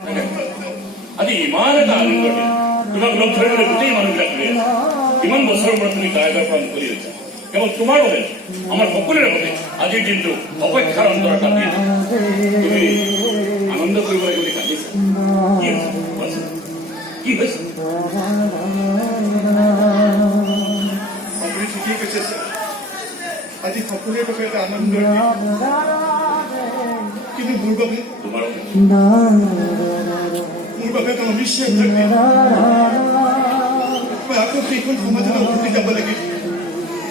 আজি ইমান এটা আনন্দ দিন তোমাক লগ ধৰিবলৈ গোটেই মানুহবিলাক ৰৈ আছে। ইমান বছৰৰ পৰা তুমি কায়দাৰ পৰা মুকলি হৈছা। কেৱল তোমাৰ বাবে আমাৰ সকলোৰে বাবে আজিৰ দিনটো অপেক্ষাৰ অন্তৰৰ এটা দিন। তুমি আনন্দ কৰিব লাগে বুলি কান্দিছা। কি হৈছে? আপুনি ঠিকেই কৈছে ছাৰ। আজি সকলোৰে বাবে এটা আনন্দৰ দিন, কিন্তু মোৰ বাবে এটা অনিশ্চয় দিন। মই আকৌ সেইখন সমাজলৈ উভতি যাব লাগিব,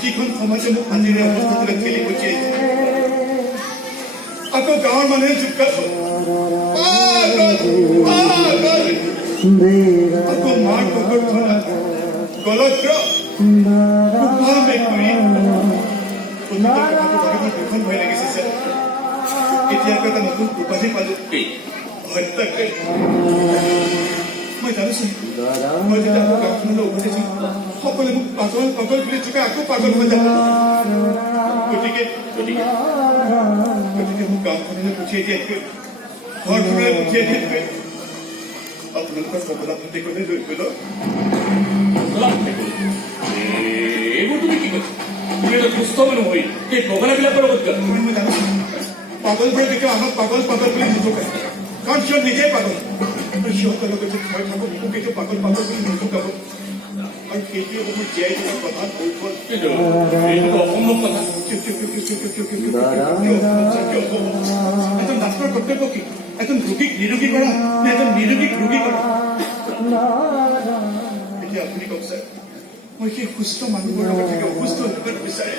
যিখন সমাজে মোক আজিৰে অৱস্থাটোলৈ ঠেলি পঠিয়াইছে। আকৌ গাঁৱৰ মানুহে জোকাব, আকৌ মাৰ ককৰ্থনা, গলদ্ৰ, কুকুৰা, মেকুৰী ভীষণ ভয় লাগিছে ছাৰ। এতিয়া আকৌ এটা নতুন উপাধি পালো, হত্যাকাৰী। মই জানিছোঁ মই যেতিয়া আকৌ গাঁওখনলৈ উভতিছো সকলোৱে মোক পাগল পাগল বুলি জোকাই আকৌ পাগল হৈ যাব। গতিকে মোক গাঁওখনলৈ পঠিয়াই দিয়াতকৈ ঘৰখনলৈ পঠিয়াই দিয়াতকৈ আপোনালোকৰ কমলা ফাটিকলৈ লৈ গ'ল। এইবোৰ তুমি কি কৈছা? তুমি এটা সুস্থ মানুহ হৈ এই বগলাবিলাকৰ লগত গা মই জানিছোঁ পাগলবোৰে কেতিয়াও আমাক পাগল পাগল বুলি নুজোকায়, কাৰণ সিহঁত নিজেই পাগল। সিহঁতৰ লগত যে ভয় থাকো মোক এইটো পাগল পাগল বুলি নুজোকাব। আৰু সেইটোৱে বহুত জীয়াই থকা প্ৰধান কৌশল। এইটো অসম্ভৱ কথা। এজন ডাক্তৰ কৰ্তব্য কি? এজন ৰোগীক নিৰোগী কৰা নে এজন নিৰোগীক ৰোগী কৰা? এতিয়া আপুনি কওক ছাৰ, মই সেই সুস্থ মানুহবোৰৰ লগত থাকি অসুস্থ হৈ থকাটো বিচাৰে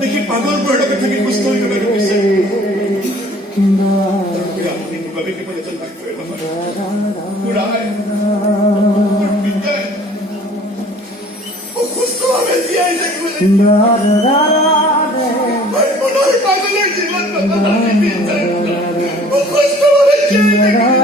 নে সেই পাগলবোৰৰ লগত থাকি সুস্থ হৈ থকাটো বিচাৰে? আপুনি মোৰ বাবে কেৱল এজন ডাক্তৰে নহয়, মোৰ আই, মোৰ পিতাই অসুস্থভাৱে জীয়াই থাকিবলৈ মই পুনৰ পাগলৰ জীৱন অসুস্থভাৱে জীয়াই থাকিবলৈ